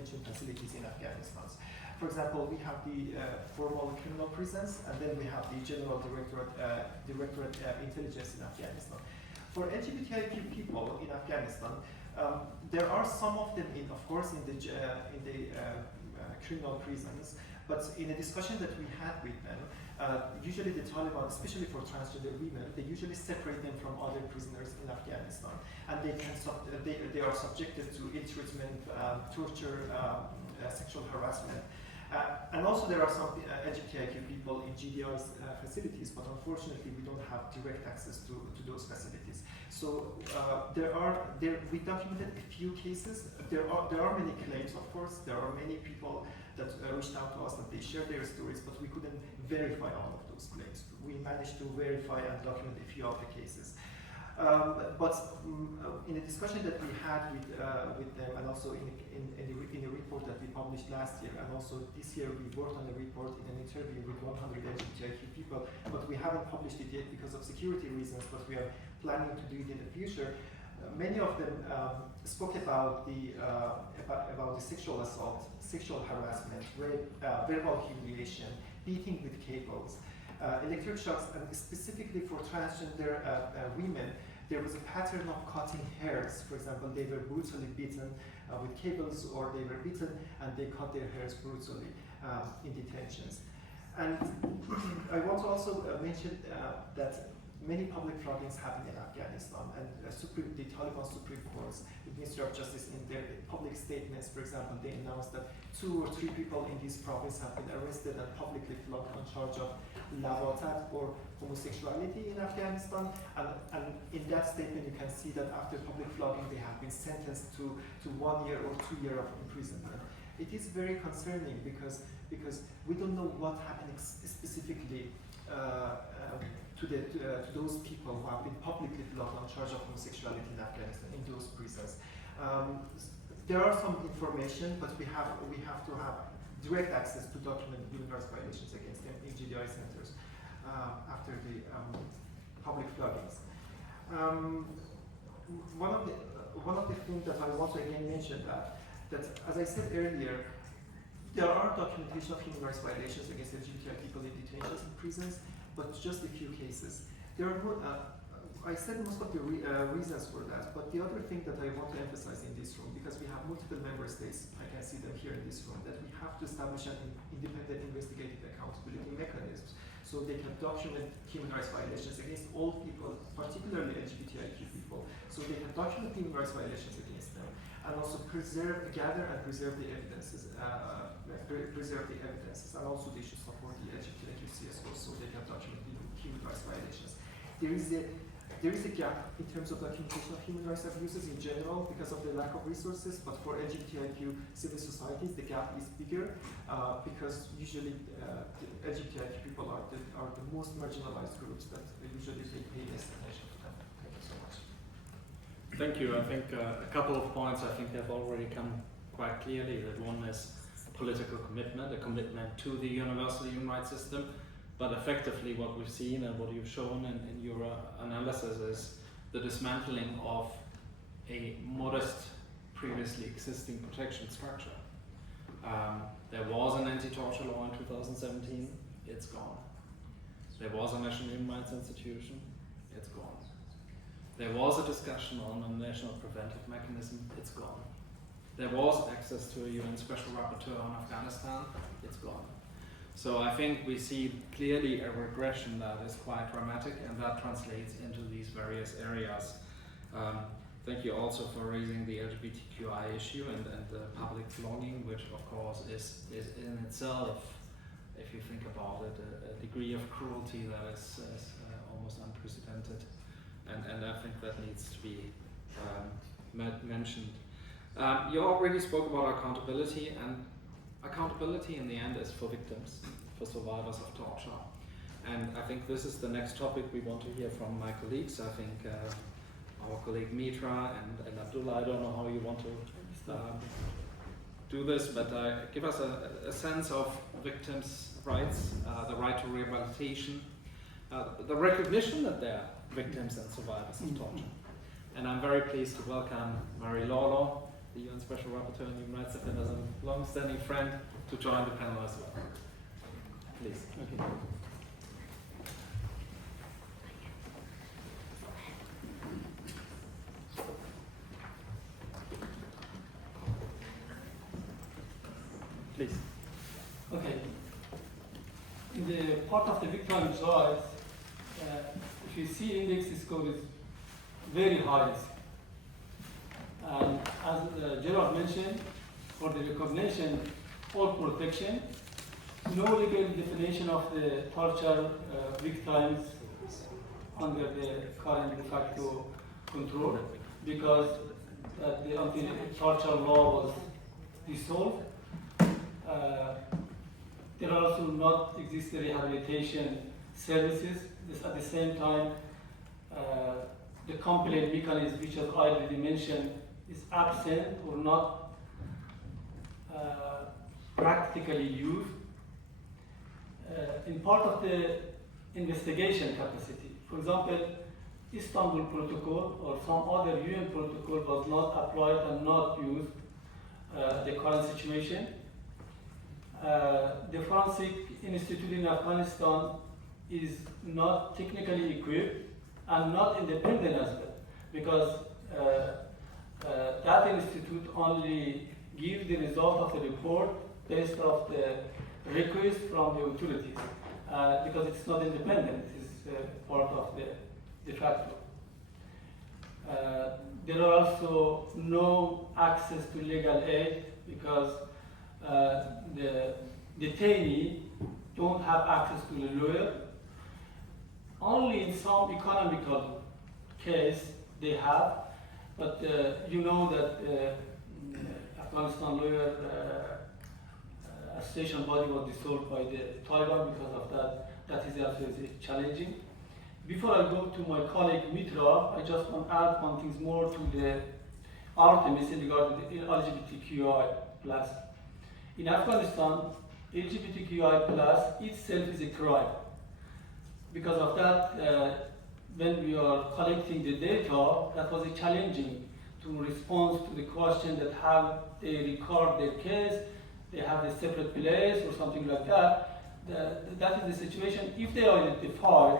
detention facilities in Afghanistan. For example, we have the formal criminal prisons, and then we have the General Directorate Intelligence in Afghanistan. For LGBTIQ people in Afghanistan, there are some of them, of course, in the criminal prisons. But in a discussion that we had with them, usually the Taliban, especially for transgender women, they usually separate them from other prisoners in Afghanistan, and they are subjected to ill-treatment, torture, sexual harassment. And also there are some LGBTIQ people in GDI's facilities, but unfortunately we don't have direct access to those facilities. So we documented a few cases. There are many claims, of course. There are many people that reached out to us that they shared their stories, but we couldn't verify all of those claims. We managed to verify and document a few of the cases. But in a discussion that we had with them, and also in a report that we published last year, and also this year we worked on a report in an interview with 100 LGBTIQ people, but we haven't published it yet because of security reasons, but we are planning to do it in the future. Many of them spoke about the sexual assault, sexual harassment, rape, verbal humiliation, beating with cables, electric shocks, and specifically for transgender women, there was a pattern of cutting hairs. For example, they were brutally beaten with cables, or they were beaten and they cut their hairs brutally in detentions. And I want to also mention that many public floggings happen in Afghanistan, and the Taliban Supreme Courts, the Ministry of Justice, in their public statements, for example, they announced that 2 or 3 people in this province have been arrested and publicly flogged on charge of lavatat, or homosexuality, in Afghanistan. And in that statement, you can see that after public flogging, they have been sentenced to 1 year or 2 years of imprisonment. It is very concerning because we don't know what happened specifically to those people who have been publicly flogged on charge of homosexuality in Afghanistan, in those prisons. There are some information, but we have to have direct access to document human rights violations against them in GDI centers after the public floggings. One of the things that I want to again mention that as I said earlier, there are documentation of human rights violations against LGBTI people in detentions in prisons, but just a few cases. There are I said most of the reasons for that, but the other thing that I want to emphasize in this room, because we have multiple member states, I can see them here in this room, that we have to establish an independent investigative accountability mechanisms so they can document human rights violations against all people, particularly LGBTIQ people, so they can document human rights violations against them, and also gather and preserve the evidences, and also they should support the LGBTIQ CSOs so they can document the human rights violations. There is a gap in terms of documentation of human rights abuses in general because of the lack of resources, but for LGBTIQ civil societies, the gap is bigger because usually the LGBTIQ people are the most marginalized groups that usually they pay less attention to them. Thank you so much. Thank you. I think a couple of points I think have already come quite clearly. That one is political commitment, a commitment to the universal human rights system. But effectively what we've seen and what you've shown in your analysis is the dismantling of a modest, previously existing protection structure. There was an anti-torture law in 2017, it's gone. There was a National Human Rights Institution, it's gone. There was a discussion on a national preventive mechanism, it's gone. There was access to a UN Special Rapporteur on Afghanistan, it's gone. So I think we see clearly a regression that is quite dramatic, and that translates into these various areas. Thank you also for raising the LGBTQI issue and the public flogging, which of course is in itself, if you think about it, a degree of cruelty that is almost unprecedented. And I think that needs to be mentioned. You already spoke about accountability, and accountability in the end is for victims, for survivors of torture. And I think this is the next topic we want to hear from my colleagues. I think our colleague Mitra and Abdullah, I don't know how you want to do this, but give us a sense of victims' rights, the right to rehabilitation, the recognition that they are victims and survivors of torture. And I'm very pleased to welcome Mary Lawlor, the UN Special Rapporteur on Human Rights Defenders and a long-standing friend, to join the panel as well. Please. Okay. Please. Okay. In the part of the victim rights, if you see index score is very high. And as Gerard mentioned, for the recognition or protection, no legal definition of the torture victims under the current de facto control, because the anti-torture law was dissolved. There also not exist rehabilitation services. At the same time, the complaint mechanism, which as I already mentioned, is absent or not practically used. In part of the investigation capacity, for example, Istanbul Protocol or some other UN protocol was not applied and not used the current situation. The Forensic Institute in Afghanistan is not technically equipped and not independent as well, because that institute only gives the result of the report based off the request from the authorities, because it's not independent, it's part of the de facto. There are also no access to legal aid, because the detainee don't have access to the lawyer. Only in some economical case they have, but you know that Afghanistan lawyer association body was dissolved by the Taliban. Because of that, that is also challenging. Before I go to my colleague Mitra, I just want to add one thing more to the Artemis in regard to the LGBTQI+. In Afghanistan, LGBTQI+ itself is a crime. Because of that, when we are collecting the data, that was challenging to respond to the question that have they record their case, they have a separate place or something like that. That is the situation. If they are identified,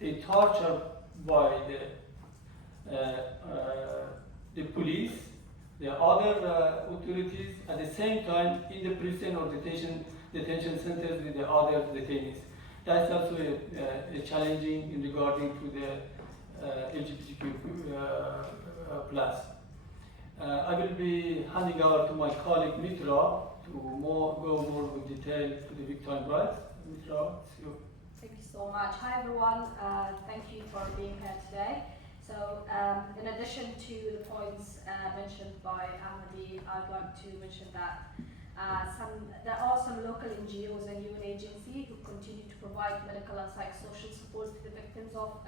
they torture by the police, the other authorities, at the same time in the prison or detention centers with the other detainees. That's also a challenging in regarding to the LGBTQ+. I will be handing over to my colleague Mitra to go more with detail to the victim rights. Mitra, it's you. Thank you so much. Hi everyone, thank you for being here today. So in addition to the points mentioned by Ahmadi, I'd like to mention that there are some local NGOs and UN agencies who continue to provide medical and psychosocial support to the victims of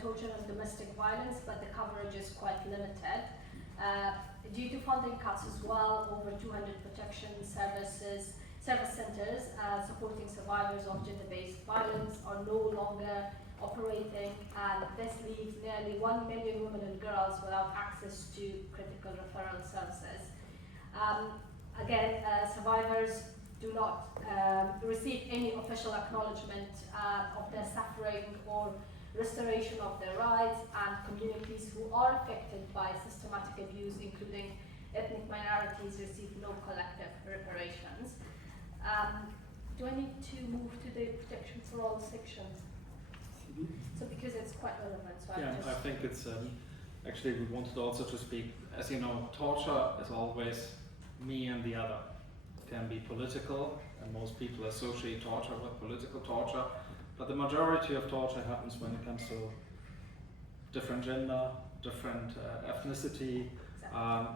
torture and domestic violence, but the coverage is quite limited. Due to funding cuts as well, over 200 protection service centers supporting survivors of gender-based violence are no longer operating, and this leaves nearly 1 million women and girls without access to critical referral services. Again, survivors do not receive any official acknowledgement of their suffering or restoration of their rights, and communities who are affected by systematic abuse, including ethnic minorities, receive no collective reparations. Do I need to move to the protection for all sections? So because it's quite relevant, so I think it's actually we wanted also to speak, as you know, torture is always me and the other. It can be political, and most people associate torture with political torture, but the majority of torture happens when it comes to different gender, different ethnicity,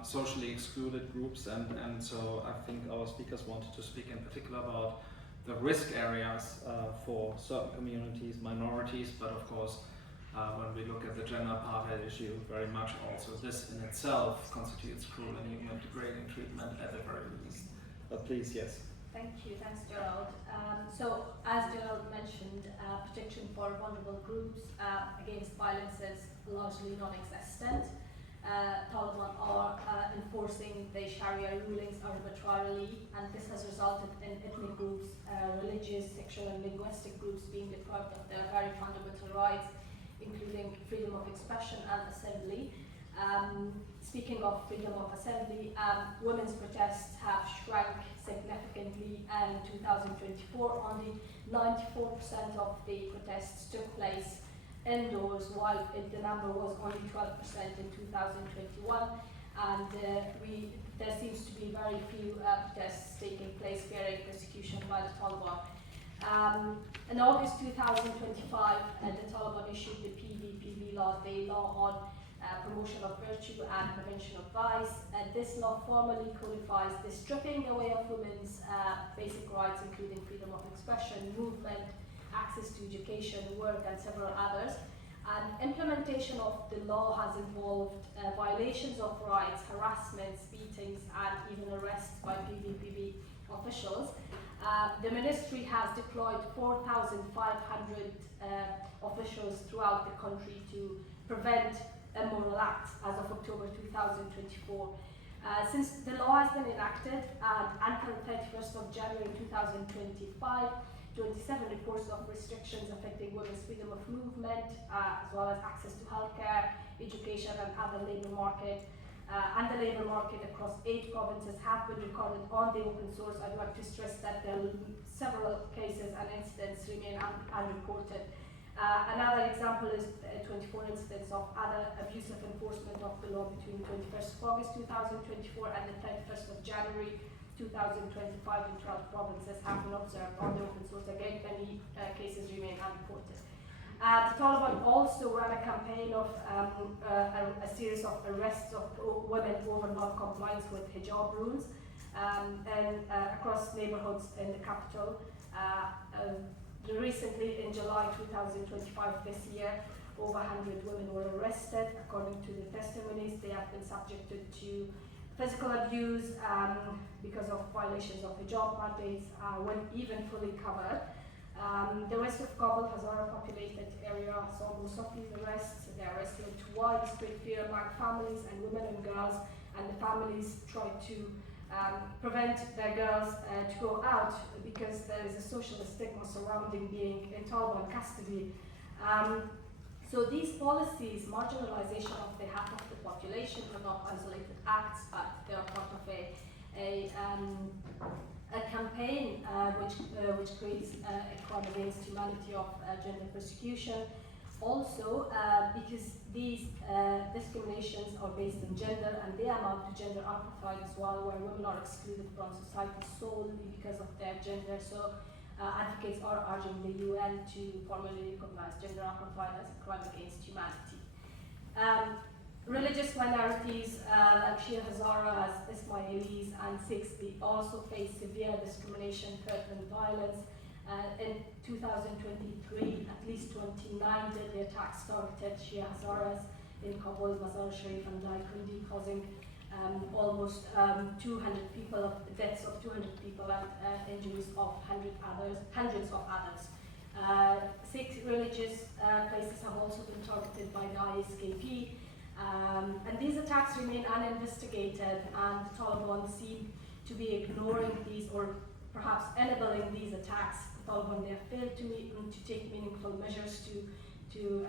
socially excluded groups, and so I think our speakers wanted to speak in particular about the risk areas for certain communities, minorities, but of course when we look at the gender apartheid issue, very much also this in itself constitutes cruel and inhuman degrading treatment at the very least. But please, yes. Thank you, thanks Gerald. So as Gerald mentioned, protection for vulnerable groups against violence is largely non-existent. Taliban are enforcing the Sharia rulings arbitrarily, and this has resulted in ethnic groups, religious, sexual and linguistic groups being deprived of their very fundamental rights, including freedom of expression and assembly. Speaking of freedom of assembly, women's protests have shrunk significantly in 2024. Only 94% of the protests took place indoors, while the number was only 12% in 2021. And there seems to be very few protests taking place fearing persecution by the Taliban. In August 2025, the Taliban issued the PVPV law, the law on promotion of virtue and prevention of vice. This law formally codifies the stripping away of women's basic rights, including freedom of expression, movement, access to education, work, and several others. And implementation of the law has involved violations of rights, harassments, beatings, and even arrests by PVPV officials. The ministry has deployed 4,500 officials throughout the country to prevent immoral acts as of October 2024. Since the law has been enacted, until 31st of January 2025, 27 reports of restrictions affecting women's freedom of movement, as well as access to healthcare, education, and other labor market, and the labor market across 8 provinces have been recorded on the open source. I'd like to stress that there are several cases and incidents remain unreported. Another example is 24 incidents of other abusive enforcement of the law between 21st of August 2024 and the 31st of January 2025 in 12 provinces have been observed on the open source. Again, many cases remain unreported. The Taliban also ran a campaign of a series of arrests of women over non-compliance with hijab rules and across neighborhoods in the capital. Recently, in July 2025 this year, over 100 women were arrested. According to the testimonies, they have been subjected to physical abuse because of violations of hijab mandates when even fully covered. The rest of Kabul, Hazara populated area, saw most of these arrests. They arrested to widespread fear among families and women and girls, and the families tried to prevent their girls to go out because there is a social stigma surrounding being in Taliban custody. So these policies, marginalization of the half of the population, are not isolated acts, but they are part of a campaign which creates a crime against humanity of gender persecution. Also, because these discriminations are based on gender and they amount to gender apartheid as well, where women are excluded from society solely because of their gender. So advocates are urging the UN to formally recognize gender apartheid as a crime against humanity. Religious minorities like Shia Hazaras, Ismailis, and Sikhs, they also face severe discrimination, threat, and violence. In 2023, at least 29 deadly attacks targeted Shia Hazaras in Kabul, Mazar Sharif, and Daikundi, causing almost 200 people, deaths of 200 people, and injuries of hundreds of others. Sikh religious places have also been targeted by the ISKP. And these attacks remain uninvestigated, and the Taliban seem to be ignoring these or perhaps enabling these attacks. The Taliban, they have failed to take meaningful measures to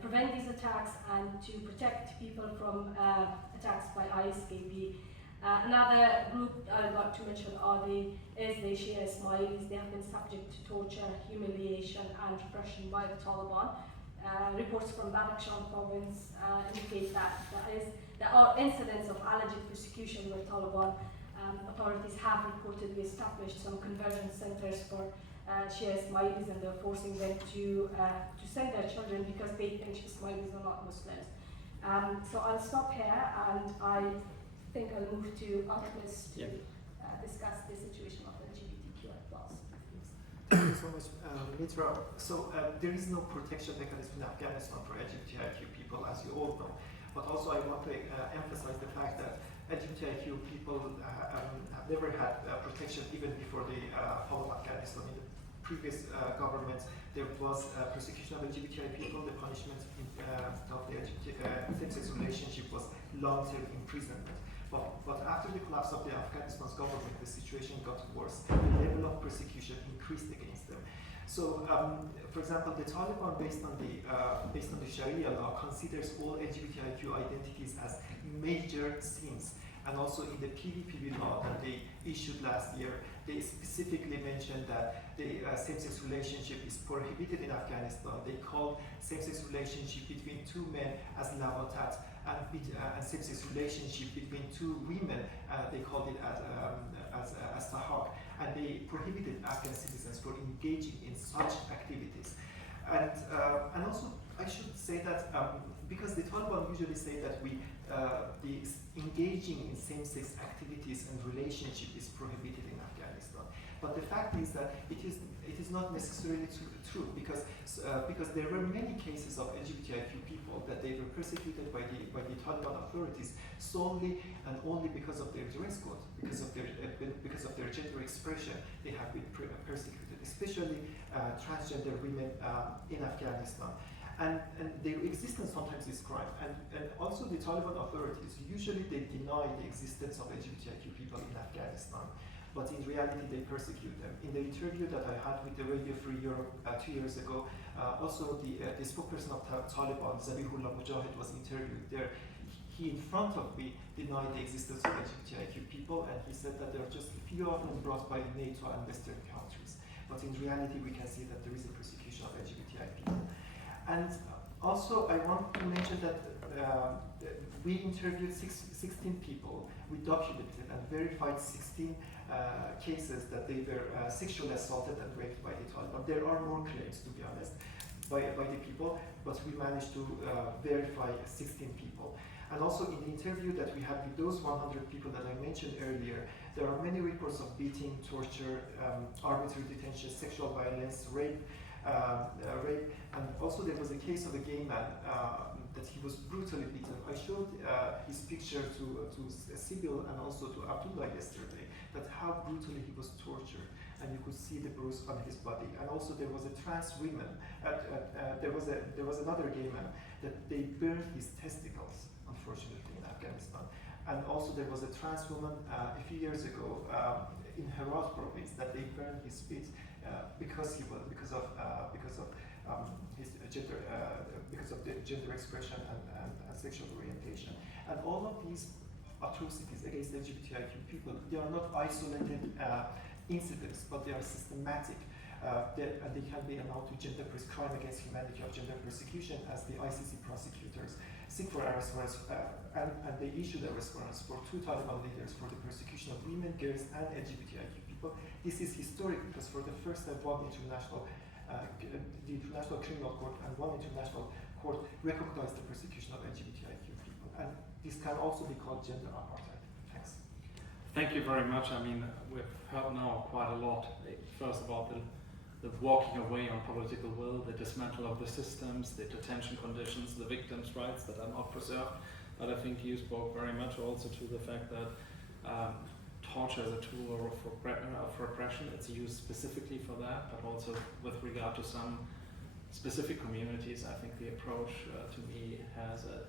prevent these attacks and to protect people from attacks by ISKP. Another group I would like to mention is the Shia Ismailis. They have been subject to torture, humiliation, and repression by the Taliban. Reports from Badakhshan province indicate that there are incidents of alleged persecution where Taliban authorities have reportedly established some conversion centers for Shia Ismailis, and they're forcing them to send their children because they think Ismailis are not Muslims. So I'll stop here, and I think I'll move to Artemis to discuss the situation of LGBTQI+. Thank you so much, Mitra. So there is no protection mechanism in Afghanistan for LGBTIQ people, as you all know. But also I want to emphasize the fact that LGBTIQ people have never had protection even before the fall of Afghanistan in the previous governments, there was persecution of LGBTI people. The punishment of the same-sex relationship was long-term imprisonment. But after the collapse of the Afghanistan's government, the situation got worse. The level of persecution increased against them. So, for example, the Taliban, based on the Sharia law, considers all LGBTIQ identities as major sins. And also in the PVPB law that they issued last year, they specifically mentioned that the same-sex relationship is prohibited in Afghanistan. They called same-sex relationship between two men as lavatat, and same-sex relationship between two women, they called it as tahaq. And they prohibited Afghan citizens from engaging in such activities. And also, I should say that because the Taliban usually say that the engaging in same-sex activities and relationship is prohibited in Afghanistan. But the fact is that it is not necessarily true because there were many cases of LGBTIQ people that they were persecuted by the Taliban authorities solely and only because of their dress code, because of their gender expression. They have been persecuted, especially transgender women in Afghanistan. And their existence sometimes is crime. And also the Taliban authorities, usually they deny the existence of LGBTIQ people in Afghanistan, but in reality they persecute them. In the interview that I had with the Radio Free Europe 2 years ago, also the spokesperson of Taliban, Zabihullah Mujahid, was interviewed there. He, in front of me, denied the existence of LGBTIQ people, and he said that there are just a few of them brought by NATO and Western countries. But in reality, we can see that there is a persecution of LGBTI people. And also, I want to mention that we interviewed 16 people. We documented and verified 16 cases that they were sexually assaulted and raped by the Taliban. There are more claims, to be honest, by the people, but we managed to verify 16 people. And also in the interview that we had with those 100 people that I mentioned earlier, there are many reports of beating, torture, arbitrary detention, sexual violence, rape, and also there was a case of a gay man that he was brutally beaten. I showed his picture to Sibyl and also to Abdullah yesterday, that how brutally he was tortured, and you could see the bruise on his body. And also there was a trans woman, there was another gay man that they burned his testicles, unfortunately, in Afghanistan. And also there was a trans woman a few years ago in Herat province that they burned his feet because of the gender expression and sexual orientation. And all of these atrocities against LGBTIQ people, they are not isolated incidents, but they are systematic. And they can be amounted to crime against humanity of gender persecution, as the ICC prosecutors seek for arrest warrants, and they issued arrest warrants for 2 Taliban leaders for the persecution of women, girls, and LGBTIQ people. This is historic because for the first time, the International Criminal Court and one international court recognized the persecution of LGBTIQ people, and this can also be called gender apartheid. Thanks. Thank you very much. I mean, we've heard now quite a lot. First about the walking away on political will, the dismantle of the systems, the detention conditions, the victims' rights that are not preserved. But I think you spoke very much also to the fact that torture is a tool of repression. It's used specifically for that, but also with regard to some specific communities. I think the approach to me has a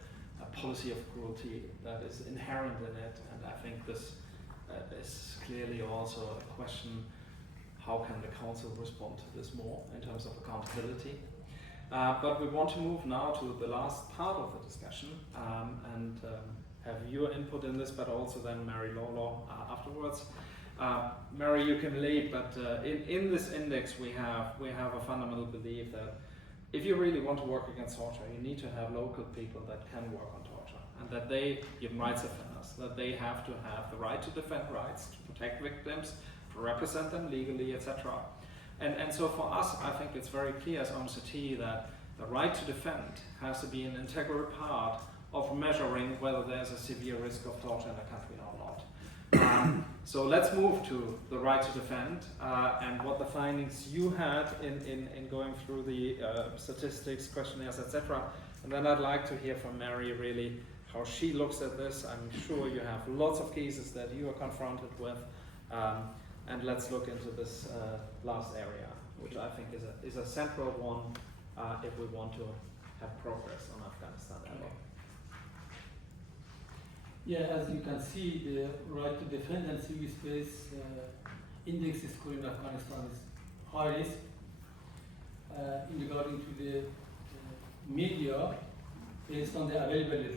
policy of cruelty that is inherent in it, and I think this is clearly also a question: how can the Council respond to this more in terms of accountability? But we want to move now to the last part of the discussion and have your input in this, but also then Mary Lawlaw afterwards. Mary, you can lead, but in this index we have a fundamental belief that if you really want to work against torture, you need to have local people that can work on torture, and that they, human rights offenders, that they have to have the right to defend rights, to protect victims, to represent them legally, etc. And so for us, I think it's very clear as OMCT that the right to defend has to be an integral part of measuring whether there's a severe risk of torture in a country or not. So let's move to the right to defend and what the findings you had in going through the statistics, questionnaires, etc. And then I'd like to hear from Mary really how she looks at this. I'm sure you have lots of cases that you are confronted with. And let's look into this last area, which I think is a central one if we want to have progress on Afghanistan ever. Yeah, as you can see, the right to defend and civil space index score in Afghanistan is high risk. In regarding to the media, based on the available